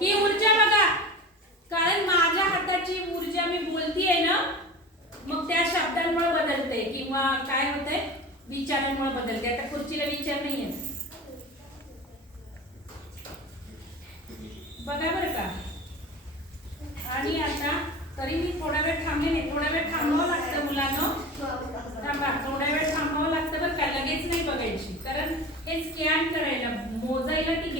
ही ऊर्जा बघा, कारण माझ्या हाताची ऊर्जा मी बोलतीये ना, मग त्या शब्दांमुळे बदलते किंवा काय होतंय विचारांमुळे बदलते. आता खुर्चीला विचार नाहीये बघा बरं का. आणि आता तरी मी थोडा वेळ थांबले नाही, थोडा वेळ थांबावं लागतं मुलांना. थांबा, थोडा वेळ थांबावं लागतं बरं का, लगेच नाही बघायची, कारण हे स्कॅन करायला मोजायला ती